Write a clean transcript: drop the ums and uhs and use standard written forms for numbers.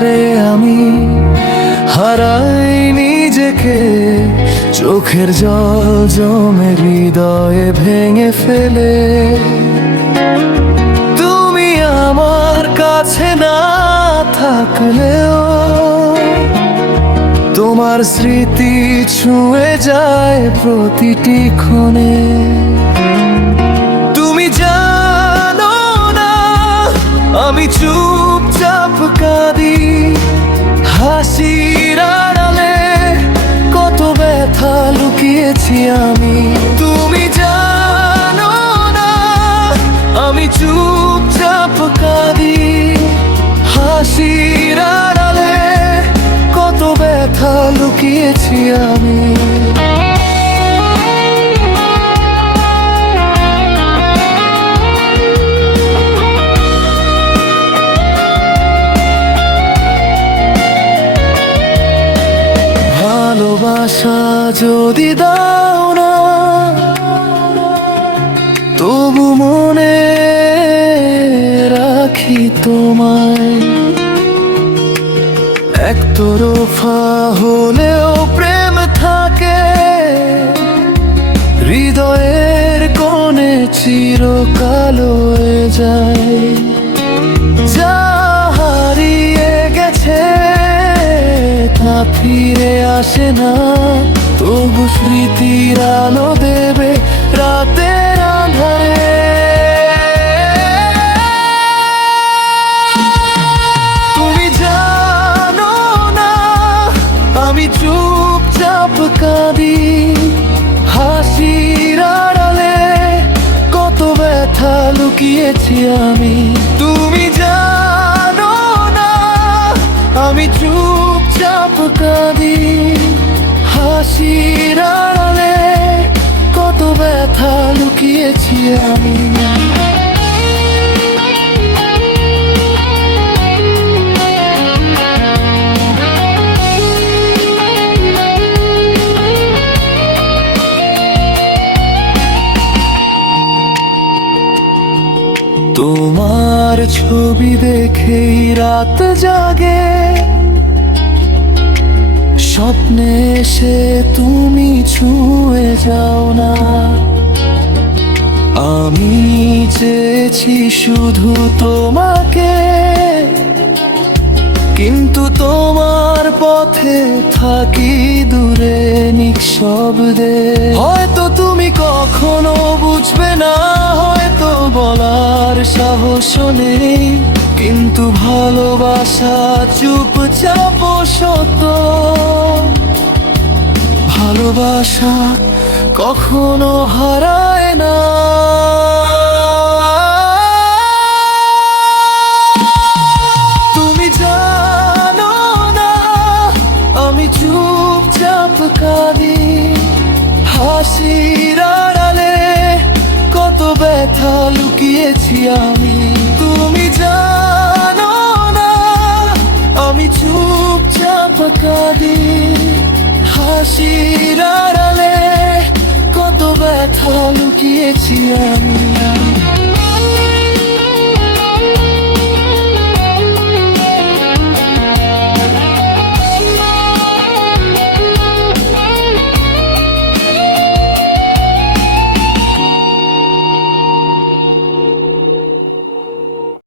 আধারে আমি হারাই নিজেকে, চোখের জল জমে হৃদয়ে ভেঙে ফেলে। তুমি আমার কাছে না থাকলেও তোমার স্মৃতি ছুঁয়ে যায় প্রতিটি ক্ষণে। তুমি জানো না আমি চুপচাপ কাঁদি, হাসির আড়ালে কত ব্যথা লুকিয়েছি আমি। তুমি জানো না আমি চুপচাপ কাঁদি, হাসির আড়ালে কত ব্যথা লুকিয়েছি আমি। ভালোবাসা যদি দাও না, তবু মনে রাখি তোমায়। একতরফা হলেও প্রেম থাকে, হৃদয়ের কোণে চিরকাল হয়ে যায়। যা হারিয়ে গেছে তা ফিরে আসে না, তবু স্মৃতির আলো দেবে রাতের আঁধারে। তুমি জানো না আমি চুপচাপ কাঁদি, হাসির আড়ালে কত ব্যথা লুকিয়েছি আমি। তুমি জানো না আমি চুপচাপ কাঁদি, হাসির আড়ালে কত ব্যথা লুকিয়েছি আমি। তোমার ছবি দেখেই রাত জাগে, স্বপ্নে এসে তুমি ছুঁয়ে যাও না। আমি চেয়েছি শুধু তোমাকে, কিন্তু তোমার পথে থাকি দূরে নিঃশব্দে। হয়তো তুমি কখনো বুঝবে না, হয়তো বলার সাহস নেই, কিন্তু ভালোবাসা চুপচাপ সত্য। ভালোবাসা কখনো হারায় না। তুমি জানো না আমি চুপচাপ কাঁদি, হাসির আড়ালে কত ব্যথা লুকিয়েছি আমি। তুমি জানো না আমি চুপচাপ কাঁদি, হাসির আড়ালে কত ব্যথা লুকিয়েছি আমি।